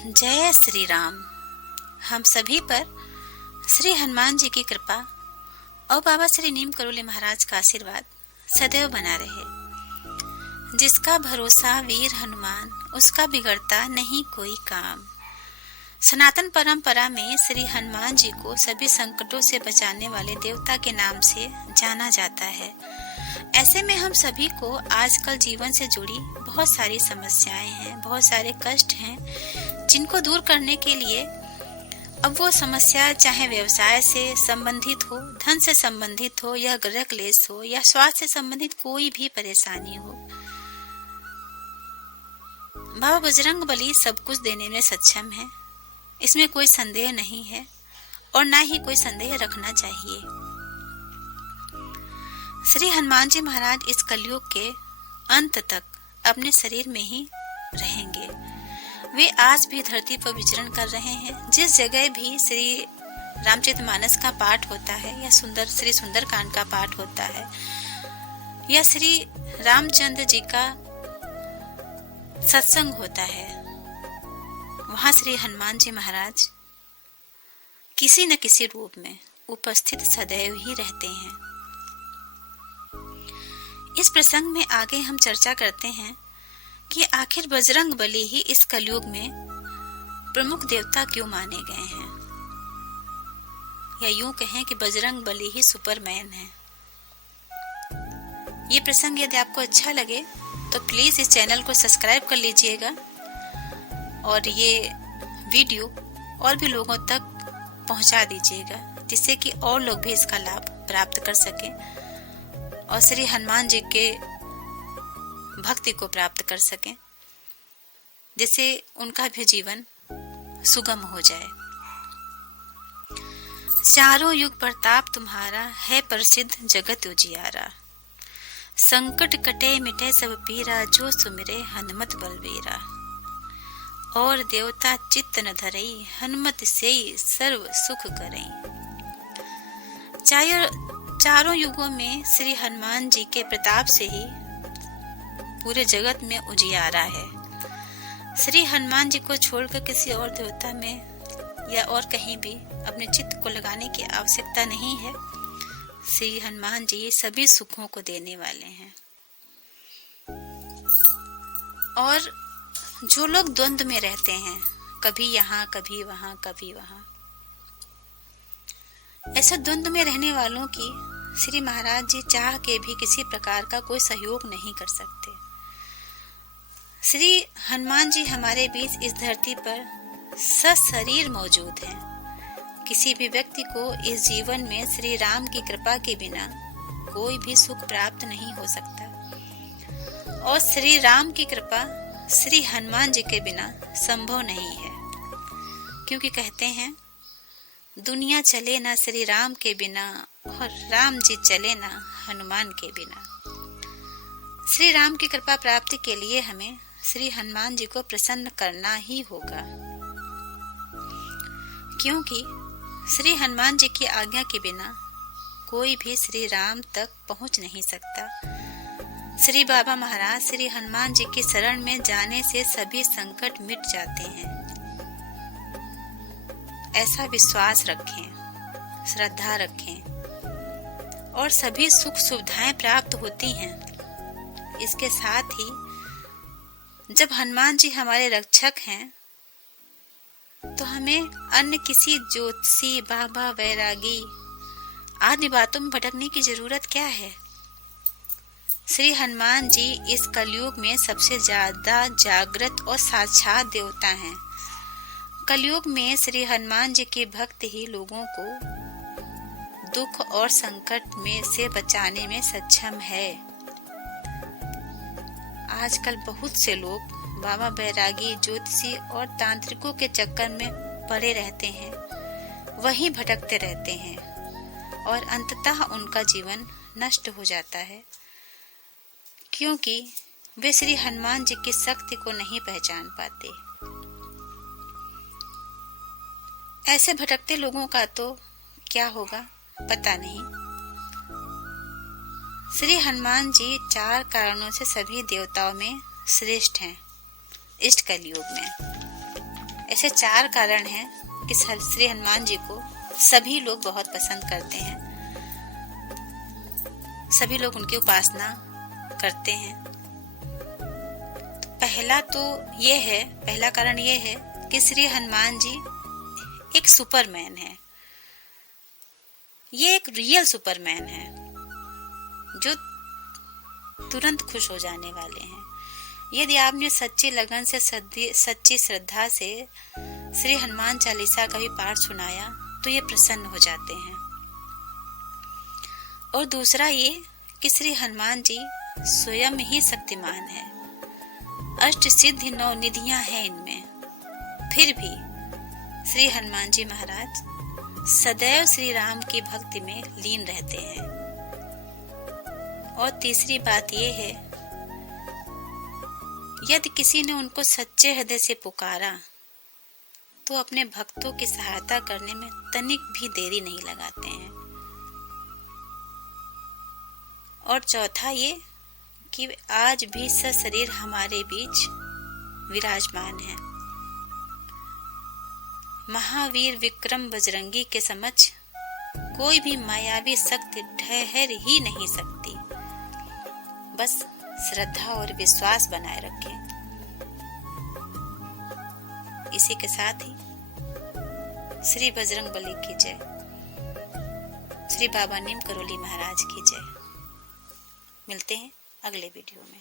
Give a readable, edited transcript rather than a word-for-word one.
जय श्री राम। हम सभी पर श्री हनुमान जी की कृपा और बाबा श्री नीम करोली महाराज का आशीर्वाद सदैव बना रहे। जिसका भरोसा वीर हनुमान, उसका बिगड़ता नहीं कोई काम। सनातन परंपरा में श्री हनुमान जी को सभी संकटों से बचाने वाले देवता के नाम से जाना जाता है। ऐसे में हम सभी को आजकल जीवन से जुड़ी बहुत सारी समस्याएं हैं, बहुत सारे कष्ट हैं, जिनको दूर करने के लिए अब वो समस्या चाहे व्यवसाय से संबंधित हो, धन से संबंधित हो, या गृह क्लेश हो, या स्वास्थ्य से संबंधित कोई भी परेशानी हो, बाबा बजरंग बली सब कुछ देने में सक्षम है। इसमें कोई संदेह नहीं है और ना ही कोई संदेह रखना चाहिए। श्री हनुमान जी महाराज इस कलयुग के अंत तक अपने शरीर में ही रहेंगे। वे आज भी धरती पर विचरण कर रहे हैं। जिस जगह भी श्री रामचरितमानस का पाठ होता है, या श्री सुंदरकांड का पाठ होता है, या श्री रामचंद्र जी का सत्संग होता है, वहां श्री हनुमान जी महाराज किसी न किसी रूप में उपस्थित सदैव ही रहते हैं। इस प्रसंग में आगे हम चर्चा करते हैं कि आखिर बजरंग बली ही इस कलयुग में प्रमुख देवता क्यों माने गए हैं, या यूं कहें कि बजरंग बली ही सुपरमैन है। ये प्रसंग यदि आपको अच्छा लगे तो प्लीज इस चैनल को सब्सक्राइब कर लीजिएगा और ये वीडियो और भी लोगों तक पहुंचा दीजिएगा, जिससे कि और लोग भी इसका लाभ प्राप्त कर सकें और श्री हनुमान जी के भक्ति को प्राप्त कर सकें, जिससे उनका भी जीवन सुगम हो जाए। चारों युग प्रताप तुम्हारा, है प्रसिद्ध जगत उजियारा। संकट कटे मिटे सब पीरा, जो सुमिरे हनुमत बलवीरा। और देवता चित्त न धरई, हनुमत से सर्व सुख करई। चारों युगों में श्री हनुमान जी के प्रताप से ही पूरे जगत में उजियारा है। श्री हनुमान जी को छोड़कर किसी और देवता में या और कहीं भी अपने चित्त को लगाने की आवश्यकता नहीं है। श्री हनुमान जी सभी सुखों को देने वाले हैं। और जो लोग द्वंद्व में रहते हैं, कभी यहाँ कभी वहां कभी वहां, ऐसे द्वंद्व में रहने वालों की श्री महाराज जी चाह के भी किसी प्रकार का कोई सहयोग नहीं कर सकते। श्री हनुमान जी हमारे बीच इस धरती पर सशरीर मौजूद हैं। किसी भी व्यक्ति को इस जीवन में श्री राम की कृपा के बिना कोई भी सुख प्राप्त नहीं हो सकता, और श्री राम की कृपा श्री हनुमान जी के बिना संभव नहीं है, क्योंकि कहते हैं दुनिया चले ना श्री राम के बिना, और राम जी चले ना हनुमान के बिना। श्री राम की कृपा प्राप्ति के लिए हमें श्री हनुमान जी को प्रसन्न करना ही होगा, क्योंकि श्री हनुमान जी की आज्ञा के बिना कोई भी श्री राम तक पहुंच नहीं सकता। श्री बाबा महाराज श्री हनुमान जी की शरण में जाने से सभी संकट मिट जाते हैं। ऐसा विश्वास रखें, श्रद्धा रखें और सभी सुख सुविधाएं प्राप्त होती हैं। इसके साथ ही जब हनुमान जी हमारे रक्षक हैं, तो हमें अन्य किसी ज्योतिषी, बाबा, वैरागी आदि बातों में भटकने की जरूरत क्या है। श्री हनुमान जी इस कलयुग में सबसे ज्यादा जागृत और साक्षात देवता हैं। कलयुग में श्री हनुमान जी के भक्त ही लोगों को दुख और संकट में से बचाने में सक्षम है। आजकल बहुत से लोग बाबा, बैरागी, ज्योतिषी और तांत्रिकों के चक्कर में पड़े रहते हैं, वहीं भटकते रहते हैं और अंततः उनका जीवन नष्ट हो जाता है, क्योंकि वे श्री हनुमान जी की शक्ति को नहीं पहचान पाते। ऐसे भटकते लोगों का तो क्या होगा पता नहीं। श्री हनुमान जी 4 कारणों से सभी देवताओं में श्रेष्ठ हैं इस कलयुग में। ऐसे 4 कारण हैं कि श्री हनुमान जी को सभी लोग बहुत पसंद करते हैं, सभी लोग उनकी उपासना करते हैं। तो पहला कारण ये है कि श्री हनुमान जी एक सुपरमैन है। ये एक रियल सुपरमैन है जो तुरंत खुश हो जाने वाले हैं। यदि आपने सच्ची लगन से सच्ची श्रद्धा से श्री हनुमान चालीसा का भी पाठ सुनाया तो ये प्रसन्न हो जाते हैं। और दूसरा ये कि श्री हनुमान जी स्वयं ही शक्तिमान है, अष्ट सिद्धि 9 निधियां हैं इनमें, फिर भी श्री हनुमान जी महाराज सदैव श्री राम की भक्ति में लीन रहते हैं। और तीसरी बात यह है, यदि किसी ने उनको सच्चे हृदय से पुकारा तो अपने भक्तों की सहायता करने में तनिक भी देरी नहीं लगाते हैं। और चौथा ये कि आज भी सशरीर हमारे बीच विराजमान है। महावीर विक्रम बजरंगी के समक्ष कोई भी मायावी शक्ति ठहर ही नहीं सकती। बस श्रद्धा और विश्वास बनाए रखें। इसी के साथ ही श्री बजरंगबली की जय, श्री बाबा नीम करोली महाराज की जय। मिलते हैं अगले वीडियो में।